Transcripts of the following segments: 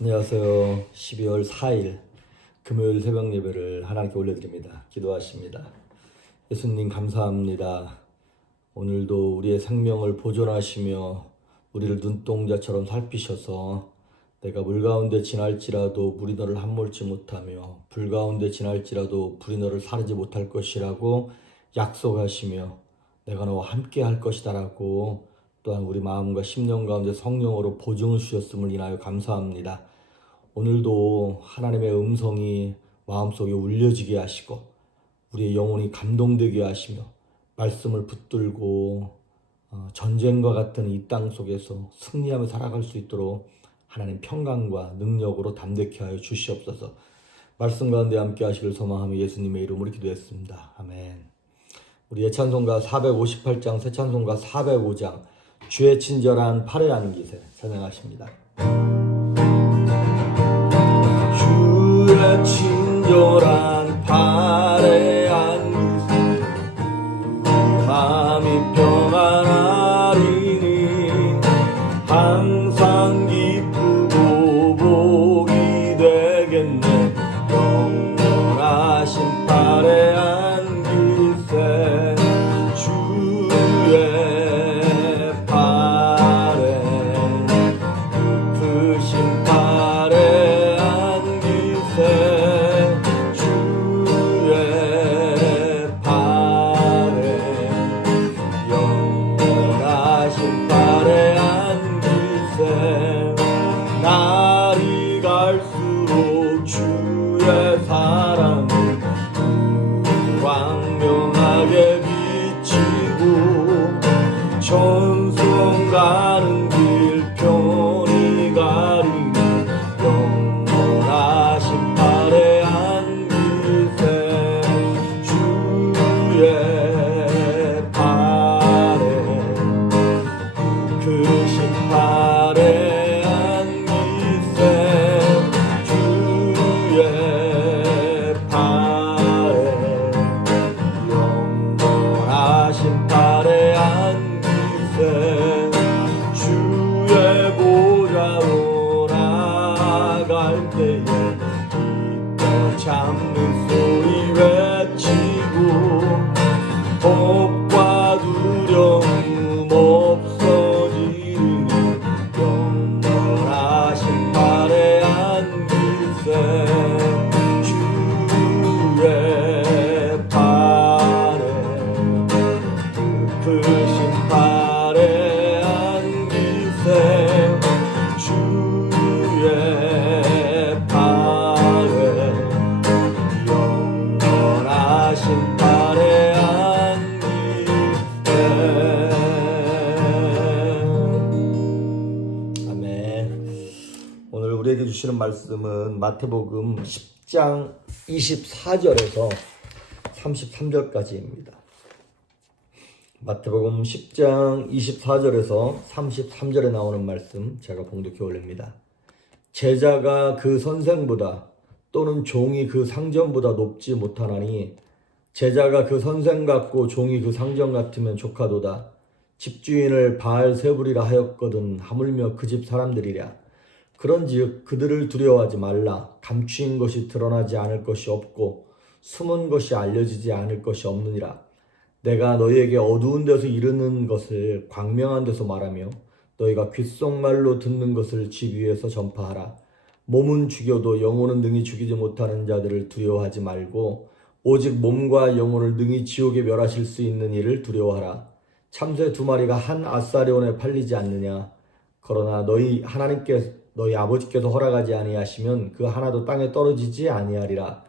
안녕하세요. 12월 4일 금요일 새벽 예배를 하나님께 올려드립니다. 기도하십니다. 예수님 감사합니다. 오늘도 우리의 생명을 보존하시며 우리를 눈동자처럼 살피셔서 내가 물 가운데 지날지라도 물이 너를 함몰지 못하며 불 가운데 지날지라도 불이 너를 사르지 못할 것이라고 약속하시며 내가 너와 함께 할 것이다라고 또한 우리 마음과 심령 가운데 성령으로 보증을 주셨음을 인하여 감사합니다. 오늘도 하나님의 음성이 마음속에 울려지게 하시고 우리의 영혼이 감동되게 하시며 말씀을 붙들고 전쟁과 같은 이 땅 속에서 승리하며 살아갈 수 있도록 하나님 평강과 능력으로 담대케 하여 주시옵소서. 말씀 가운데 함께 하시길 소망하며 예수님의 이름으로 기도했습니다. 아멘. 우리 예찬송가 458장, 새찬송가 405장 주의 친절한 팔에 안기세 찬양하십니다. 주의 친절한 팔에 안기세 마음이 평안하리니 항상 기쁘고 복이 되겠네. 영원하신 팔에 안기세 주의 팔에 크신 팔에 안기세 주의 팔에 영원하신 팔에 안기세 날이 갈수록 주의 사랑을 광명하게 비치고 천성 가는 길 편히 가리니 영원하신 팔에 안기세 주의 팔에 크신 팔에 안기세 주의 팔에 영원하신 팔에 안기세 주의 보좌로 나갈 때에 기뻐 참는 소리 외치고 겁과 두려움 없어지니 영원하신 팔에 안기세 주의 팔에 크신 팔에 안기세 주의 팔에 영원하신 팔에 안기세. 아멘. 오늘 우리에게 주시는 말씀은 마태복음 10장 24절에서 33절까지입니다. 마태복음 10장 24절에서 33절에 나오는 말씀 제가 봉독해 올립니다. 제자가 그 선생보다 또는 종이 그 상전보다 높지 못하나니 제자가 그 선생 같고 종이 그 상전 같으면 조카도다. 집주인을 바알세불이라 하였거든 하물며 그 집 사람들이랴. 그런즉 그들을 두려워하지 말라. 감추인 것이 드러나지 않을 것이 없고 숨은 것이 알려지지 않을 것이 없느니라. 내가 너희에게 어두운 데서 이르는 것을 광명한 데서 말하며 너희가 귓속말로 듣는 것을 집 위에서 전파하라. 몸은 죽여도 영혼은 능히 죽이지 못하는 자들을 두려워하지 말고 오직 몸과 영혼을 능히 지옥에 멸하실 수 있는 이를 두려워하라. 참새 2마리가 한 아사리온에 팔리지 않느냐. 그러나 너희 아버지께서 허락하지 아니하시면 그 하나도 땅에 떨어지지 아니하리라.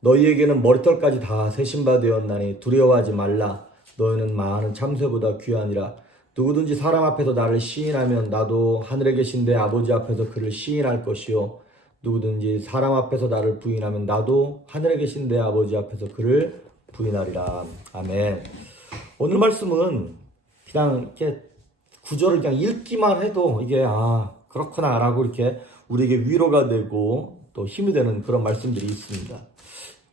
너희에게는 머리털까지 다 세신 바 되었나니 두려워하지 말라. 너희는 많은 참새보다 귀하니라. 누구든지 사람 앞에서 나를 시인하면 나도 하늘에 계신 내 아버지 앞에서 그를 시인할 것이요 누구든지 사람 앞에서 나를 부인하면 나도 하늘에 계신 내 아버지 앞에서 그를 부인하리라. 아멘. 오늘 말씀은 그냥 이렇게 구절을 그냥 읽기만 해도 이게 그렇구나 라고 이렇게 우리에게 위로가 되고 또 힘이 되는 그런 말씀들이 있습니다.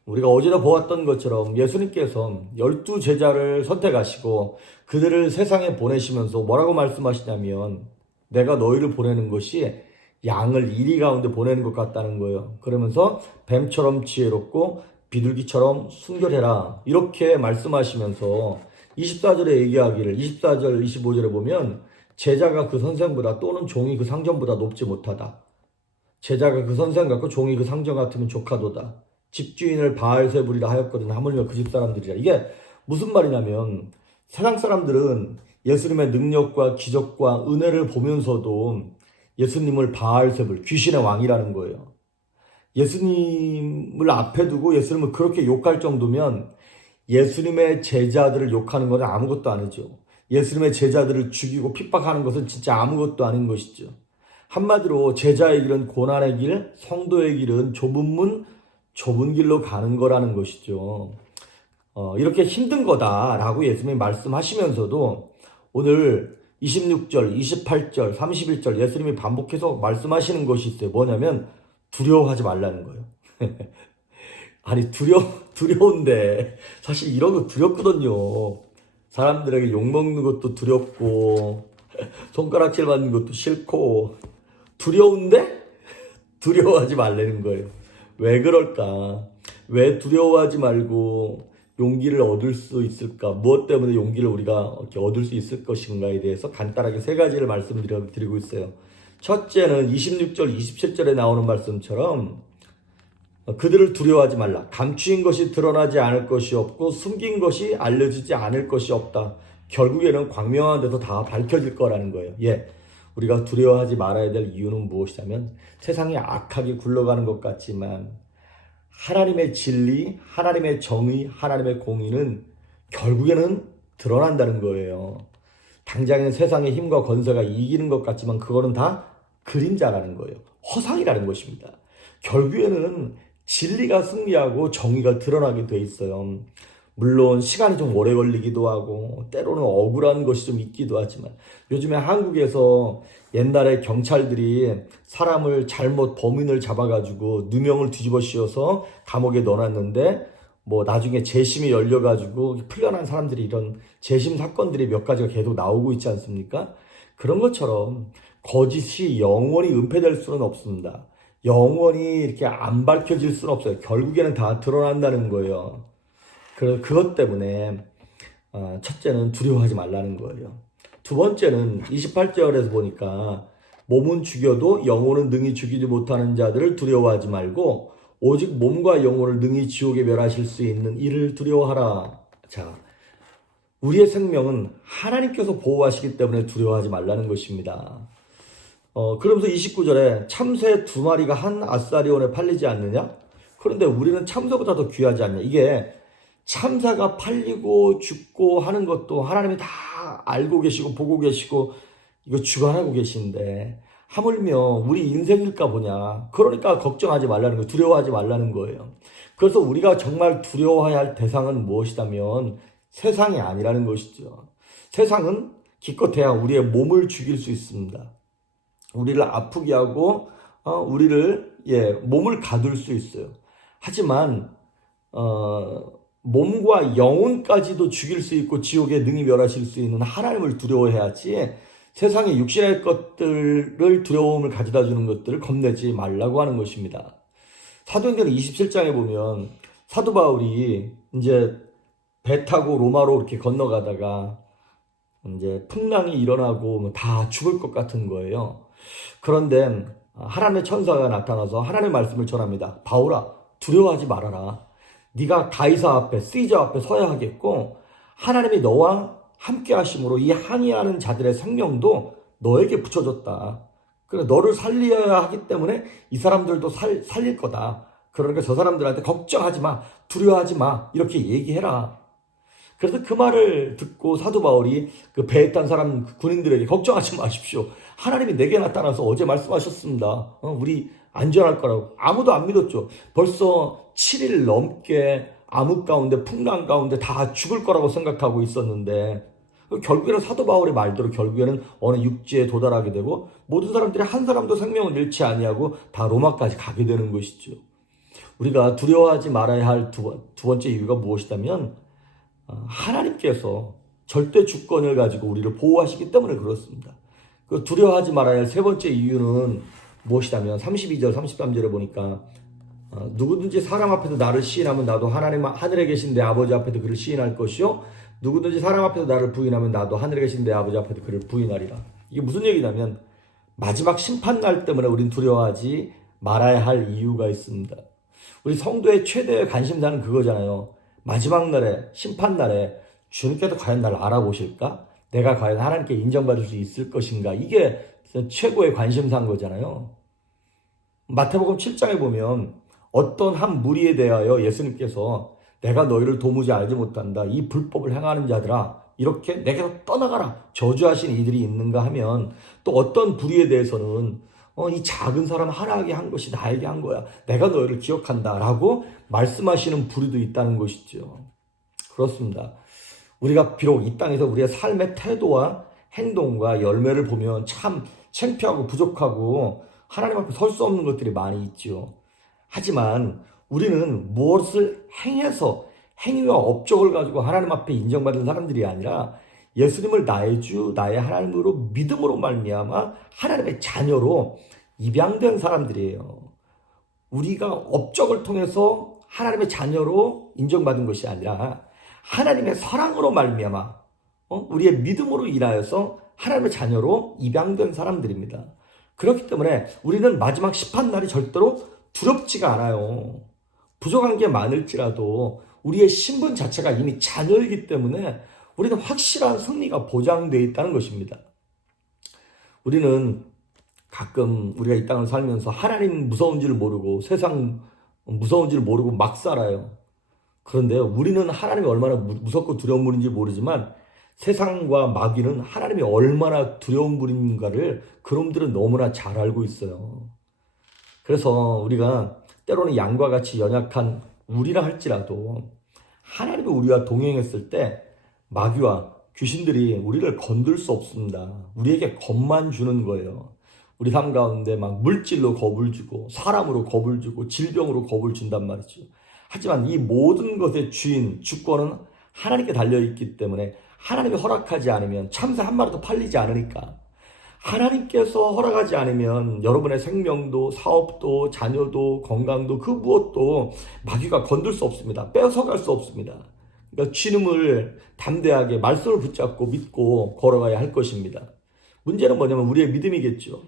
우리가 어제도 보았던 것처럼 예수님께서 12제자를 선택하시고 그들을 세상에 보내시면서 뭐라고 말씀하시냐면 내가 너희를 보내는 것이 양을 이리 가운데 보내는 것 같다는 거예요. 그러면서 뱀처럼 지혜롭고 비둘기처럼 순결해라. 이렇게 말씀하시면서 24절에 얘기하기를 24절 25절에 보면 제자가 그 선생보다 또는 종이 그 상전보다 높지 못하다. 제자가 그 선생 같고 종이 그 상전 같으면 조카도다. 집주인을 바알세불이라 하였거든 하물며 그 집 사람들이라. 이게 무슨 말이냐면 세상 사람들은 예수님의 능력과 기적과 은혜를 보면서도 예수님을 바알세불, 귀신의 왕이라는 거예요. 예수님을 앞에 두고 예수님을 그렇게 욕할 정도면 예수님의 제자들을 욕하는 것은 아무것도 아니죠. 예수님의 제자들을 죽이고 핍박하는 것은 진짜 아무것도 아닌 것이죠. 한마디로 제자의 길은 고난의 길, 성도의 길은 좁은 문, 좁은 길로 가는 거라는 것이죠. 이렇게 힘든 거다라고 예수님이 말씀하시면서도 오늘 26절, 28절, 31절 예수님이 반복해서 말씀하시는 것이 있어요. 뭐냐면 두려워하지 말라는 거예요. 아니 두려운데 사실 이런 거 두렵거든요. 사람들에게 욕먹는 것도 두렵고 손가락질 받는 것도 싫고 두려운데 두려워하지 말라는 거예요. 왜 그럴까? 왜 두려워하지 말고 용기를 얻을 수 있을까? 무엇 때문에 용기를 우리가 이렇게 얻을 수 있을 것인가에 대해서 간단하게 세 가지를 말씀드리고 있어요. 첫째는 26절, 27절에 나오는 말씀처럼 그들을 두려워하지 말라. 감추인 것이 드러나지 않을 것이 없고 숨긴 것이 알려지지 않을 것이 없다. 결국에는 광명한 데서 다 밝혀질 거라는 거예요. 우리가 두려워하지 말아야 될 이유는 무엇이냐면 세상이 악하게 굴러가는 것 같지만 하나님의 진리, 하나님의 정의, 하나님의 공의는 결국에는 드러난다는 거예요. 당장은 세상의 힘과 권세가 이기는 것 같지만 그거는 다 그림자라는 거예요. 허상이라는 것입니다. 결국에는 진리가 승리하고 정의가 드러나게 돼 있어요. 물론 시간이 좀 오래 걸리기도 하고 때로는 억울한 것이 좀 있기도 하지만 요즘에 한국에서 옛날에 경찰들이 사람을 잘못 범인을 잡아가지고 누명을 뒤집어 씌워서 감옥에 넣어놨는데 나중에 재심이 열려가지고 풀려난 사람들이 이런 재심 사건들이 몇 가지가 계속 나오고 있지 않습니까? 그런 것처럼 거짓이 영원히 은폐될 수는 없습니다. 영원히 이렇게 안 밝혀질 수는 없어요. 결국에는 다 드러난다는 거예요. 그것 때문에 첫째는 두려워하지 말라는 거예요. 두 번째는 28절에서 보니까 몸은 죽여도 영혼은 능히 죽이지 못하는 자들을 두려워하지 말고 오직 몸과 영혼을 능히 지옥에 멸하실 수 있는 이를 두려워하라. 자, 우리의 생명은 하나님께서 보호하시기 때문에 두려워하지 말라는 것입니다. 그러면서 29절에 참새 2마리가 한 아사리온에 팔리지 않느냐? 그런데 우리는 참새보다 더 귀하지 않냐? 이게 참새가 팔리고 죽고 하는 것도 하나님이 다 알고 계시고 보고 계시고 이거 주관하고 계신데 하물며 우리 인생일까 보냐. 그러니까 걱정하지 말라는 거예요. 두려워하지 말라는 거예요. 그래서 우리가 정말 두려워해야 할 대상은 무엇이다면 세상이 아니라는 것이죠. 세상은 기껏해야 우리의 몸을 죽일 수 있습니다. 우리를 아프게 하고 우리를 몸을 가둘 수 있어요. 하지만 몸과 영혼까지도 죽일 수 있고 지옥에 능히 멸하실 수 있는 하나님을 두려워해야지 세상의 육신의 것들을 두려움을 가져다 주는 것들을 겁내지 말라고 하는 것입니다. 사도행전 27장에 보면 사도 바울이 이제 배 타고 로마로 이렇게 건너가다가 이제 풍랑이 일어나고 다 죽을 것 같은 거예요. 그런데 하나님의 천사가 나타나서 하나님의 말씀을 전합니다. 바울아, 두려워하지 말아라. 네가 가이사 앞에, 시저 앞에 서야 하겠고 하나님이 너와 함께 하심으로 이 항의하는 자들의 생명도 너에게 붙여줬다. 그래 너를 살려야 하기 때문에 이 사람들도 살릴 거다. 그러니까 저 사람들한테 걱정하지 마, 두려워하지 마 이렇게 얘기해라. 그래서 그 말을 듣고 사도 바울이 그 배에 탄 사람 군인들에게 걱정하지 마십시오. 하나님이 내게 나타나서 어제 말씀하셨습니다. 우리 안전할 거라고. 아무도 안 믿었죠. 벌써 7일 넘게 암흑 가운데 풍랑 가운데 다 죽을 거라고 생각하고 있었는데 결국에는 사도 바울의 말대로 결국에는 어느 육지에 도달하게 되고 모든 사람들이 한 사람도 생명을 잃지 아니하고 다 로마까지 가게 되는 것이죠. 우리가 두려워하지 말아야 할 두 번째 이유가 무엇이냐면 하나님께서 절대 주권을 가지고 우리를 보호하시기 때문에 그렇습니다. 두려워하지 말아야 할 세 번째 이유는 무엇이냐면 32절 33절에 보니까 누구든지 사람 앞에서 나를 시인하면 나도 하늘에 계신 내 아버지 앞에도 그를 시인할 것이요 누구든지 사람 앞에서 나를 부인하면 나도 하늘에 계신 내 아버지 앞에도 그를 부인하리라. 이게 무슨 얘기냐면 마지막 심판날 때문에 우린 두려워하지 말아야 할 이유가 있습니다. 우리 성도의 최대의 관심사는 그거잖아요. 마지막 날에 심판날에 주님께서 과연 나를 알아보실까? 내가 과연 하나님께 인정받을 수 있을 것인가? 이게 최고의 관심사인 거잖아요. 마태복음 7장에 보면 어떤 한 무리에 대하여 예수님께서 내가 너희를 도무지 알지 못한다. 이 불법을 행하는 자들아 이렇게 내게서 떠나가라 저주하신 이들이 있는가 하면 또 어떤 불의에 대해서는 이 작은 사람 하나에게 한 것이 나에게 한 거야. 내가 너희를 기억한다 라고 말씀하시는 불의도 있다는 것이죠. 그렇습니다. 우리가 비록 이 땅에서 우리의 삶의 태도와 행동과 열매를 보면 참 창피하고 부족하고 하나님 앞에 설 수 없는 것들이 많이 있죠. 하지만 우리는 무엇을 행해서 행위와 업적을 가지고 하나님 앞에 인정받은 사람들이 아니라 예수님을 나의 주, 나의 하나님으로 믿음으로 말미암아 하나님의 자녀로 입양된 사람들이에요. 우리가 업적을 통해서 하나님의 자녀로 인정받은 것이 아니라 하나님의 사랑으로 말미암아 우리의 믿음으로 인하여서 하나님의 자녀로 입양된 사람들입니다. 그렇기 때문에 우리는 마지막 심판날이 절대로 두렵지가 않아요. 부족한 게 많을지라도 우리의 신분 자체가 이미 자녀이기 때문에 우리는 확실한 승리가 보장되어 있다는 것입니다. 우리는 가끔 우리가 이 땅을 살면서 하나님 무서운지를 모르고 세상 무서운지를 모르고 막 살아요. 그런데 우리는 하나님이 얼마나 무섭고 두려운 분인지 모르지만 세상과 마귀는 하나님이 얼마나 두려운 분인가를 그놈들은 너무나 잘 알고 있어요. 그래서 우리가 때로는 양과 같이 연약한 우리라 할지라도 하나님이 우리와 동행했을 때 마귀와 귀신들이 우리를 건들 수 없습니다. 우리에게 겁만 주는 거예요. 우리 삶 가운데 막 물질로 겁을 주고 사람으로 겁을 주고 질병으로 겁을 준단 말이죠. 하지만 이 모든 것의 주인, 주권은 하나님께 달려있기 때문에 하나님이 허락하지 않으면 참새 한 마리도 팔리지 않으니까 하나님께서 허락하지 않으면 여러분의 생명도 사업도 자녀도 건강도 그 무엇도 마귀가 건들 수 없습니다. 뺏어갈 수 없습니다. 그러니까 신음을 담대하게 말씀을 붙잡고 믿고 걸어가야 할 것입니다. 문제는 뭐냐면 우리의 믿음이겠죠.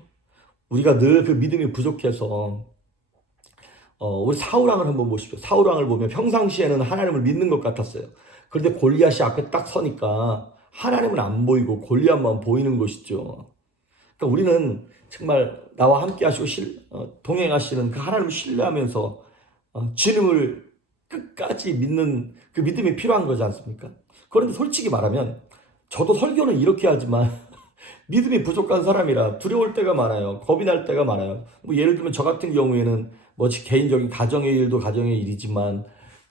우리가 늘 그 믿음이 부족해서 우리 사울왕을 한번 보십시오. 사울왕을 보면 평상시에는 하나님을 믿는 것 같았어요. 그런데 골리앗이 앞에 딱 서니까 하나님은 안 보이고 골리앗만 보이는 것이죠. 그러니까 우리는 정말 나와 함께 하시고 동행하시는 그 하나님을 신뢰하면서 주님을 끝까지 믿는 그 믿음이 필요한 거지 않습니까? 그런데 솔직히 말하면 저도 설교는 이렇게 하지만 믿음이 부족한 사람이라 두려울 때가 많아요. 겁이 날 때가 많아요. 뭐 예를 들면 저 같은 경우에는 뭐 개인적인 가정의 일도 가정의 일이지만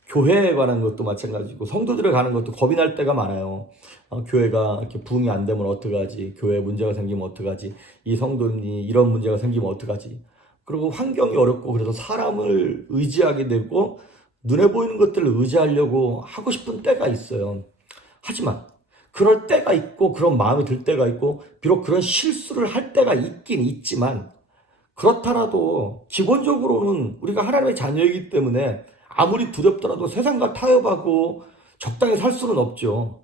교회에 관한 것도 마찬가지고 성도들에 가는 것도 겁이 날 때가 많아요. 교회가 이렇게 부흥이 안 되면 어떡하지? 교회에 문제가 생기면 어떡하지? 이 성도니 이런 문제가 생기면 어떡하지? 그리고 환경이 어렵고 그래서 사람을 의지하게 되고 눈에 보이는 것들을 의지하려고 하고 싶은 때가 있어요. 하지만 그럴 때가 있고 그런 마음이 들 때가 있고 비록 그런 실수를 할 때가 있긴 있지만 그렇더라도 기본적으로는 우리가 하나님의 자녀이기 때문에 아무리 두렵더라도 세상과 타협하고 적당히 살 수는 없죠.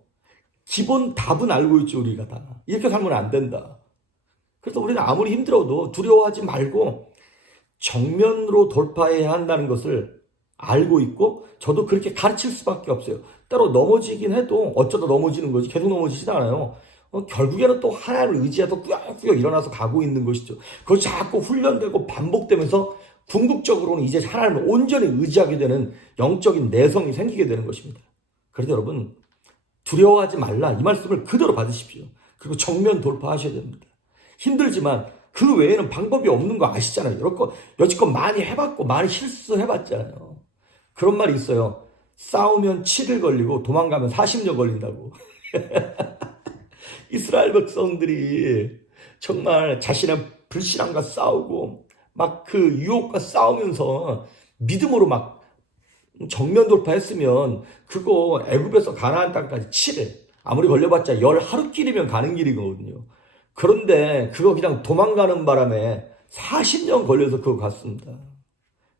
기본 답은 알고 있죠, 우리가 다. 이렇게 살면 안 된다. 그래서 우리는 아무리 힘들어도 두려워하지 말고 정면으로 돌파해야 한다는 것을 알고 있고 저도 그렇게 가르칠 수밖에 없어요. 때로 넘어지긴 해도 어쩌다 넘어지는 거지 계속 넘어지진 않아요. 결국에는 또 하나님을 의지해서 꾸역꾸역 일어나서 가고 있는 것이죠. 그걸 자꾸 훈련되고 반복되면서 궁극적으로는 이제 하나님을 온전히 의지하게 되는 영적인 내성이 생기게 되는 것입니다. 그래서 여러분 두려워하지 말라 이 말씀을 그대로 받으십시오. 그리고 정면 돌파하셔야 됩니다. 힘들지만 그 외에는 방법이 없는 거 아시잖아요. 여지껏 많이 해봤고 많이 실수해봤잖아요. 그런 말이 있어요. 싸우면 7일 걸리고 도망가면 40년 걸린다고. 이스라엘 백성들이 정말 자신의 불신앙과 싸우고 막 그 유혹과 싸우면서 믿음으로 막 정면 돌파했으면 그거 애굽에서 가나안 땅까지 7일 아무리 걸려봤자 10하루길이면 가는 길이거든요. 그런데 그거 그냥 도망가는 바람에 40년 걸려서 그거 갔습니다.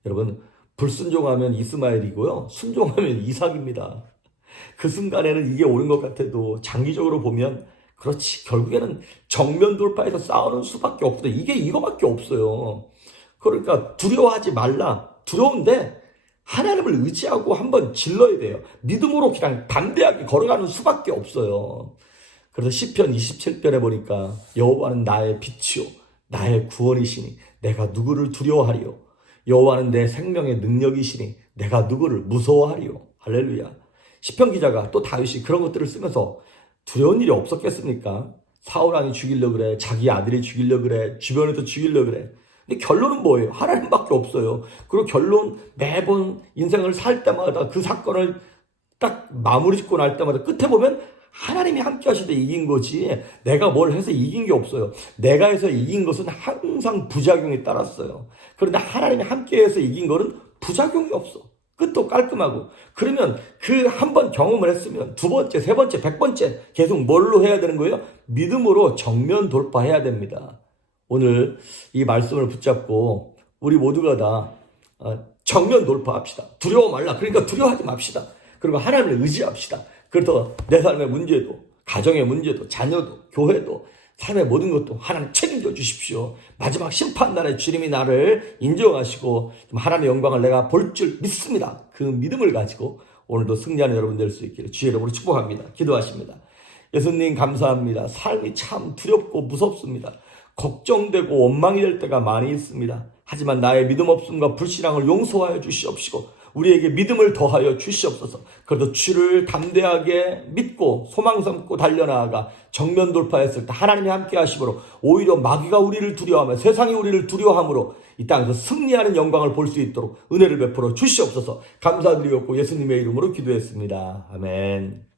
여러분, 불순종하면 이스마엘이고요, 순종하면 이삭입니다. 그 순간에는 이게 옳은 것 같아도 장기적으로 보면 그렇지, 결국에는 정면 돌파해서 싸우는 수밖에 없어요. 이게 이거밖에 없어요. 그러니까 두려워하지 말라. 두려운데 하나님을 의지하고 한번 질러야 돼요. 믿음으로 그냥 담대하게 걸어가는 수밖에 없어요. 그래서 시편 27편에 보니까 여호와는 나의 빛이요 나의 구원이시니 내가 누구를 두려워하리요. 여호와는 내 생명의 능력이시니 내가 누구를 무서워하리요. 할렐루야. 시편 기자가 또 다윗이 그런 것들을 쓰면서 두려운 일이 없었겠습니까? 사울 왕이 죽이려고 그래, 자기 아들이 죽이려고 그래, 주변에도 죽이려고 그래. 근데 결론은 뭐예요? 하나님밖에 없어요. 그리고 결론, 매번 인생을 살 때마다 그 사건을 딱 마무리 짓고 날 때마다 끝에 보면 하나님이 함께 하시다 이긴 거지, 내가 뭘 해서 이긴 게 없어요. 내가 해서 이긴 것은 항상 부작용이 따랐어요. 그런데 하나님이 함께 해서 이긴 거는 부작용이 없어. 끝도 깔끔하고. 그러면 그 한 번 경험을 했으면 두 번째, 세 번째, 100번째 계속 뭘로 해야 되는 거예요? 믿음으로 정면 돌파해야 됩니다. 오늘 이 말씀을 붙잡고 우리 모두가 다 정면 돌파합시다. 두려워 말라. 그러니까 두려워하지 맙시다. 그리고 하나님을 의지합시다. 그래서 내 삶의 문제도, 가정의 문제도, 자녀도, 교회도, 삶의 모든 것도 하나님 책임져 주십시오. 마지막 심판날에 주님이 나를 인정하시고 하나님의 영광을 내가 볼 줄 믿습니다. 그 믿음을 가지고 오늘도 승리하는 여러분 될 수 있기를 주의 이름으로 축복합니다. 기도하십니다. 예수님 감사합니다. 삶이 참 두렵고 무섭습니다. 걱정되고 원망이 될 때가 많이 있습니다. 하지만 나의 믿음 없음과 불신앙을 용서하여 주시옵시고 우리에게 믿음을 더하여 주시옵소서. 그래도 주를 담대하게 믿고 소망 삼고 달려나아가 정면 돌파했을 때 하나님이 함께 하심으로 오히려 마귀가 우리를 두려워하며 세상이 우리를 두려워함으로 이 땅에서 승리하는 영광을 볼 수 있도록 은혜를 베풀어 주시옵소서. 감사드리옵고 예수님의 이름으로 기도했습니다. 아멘.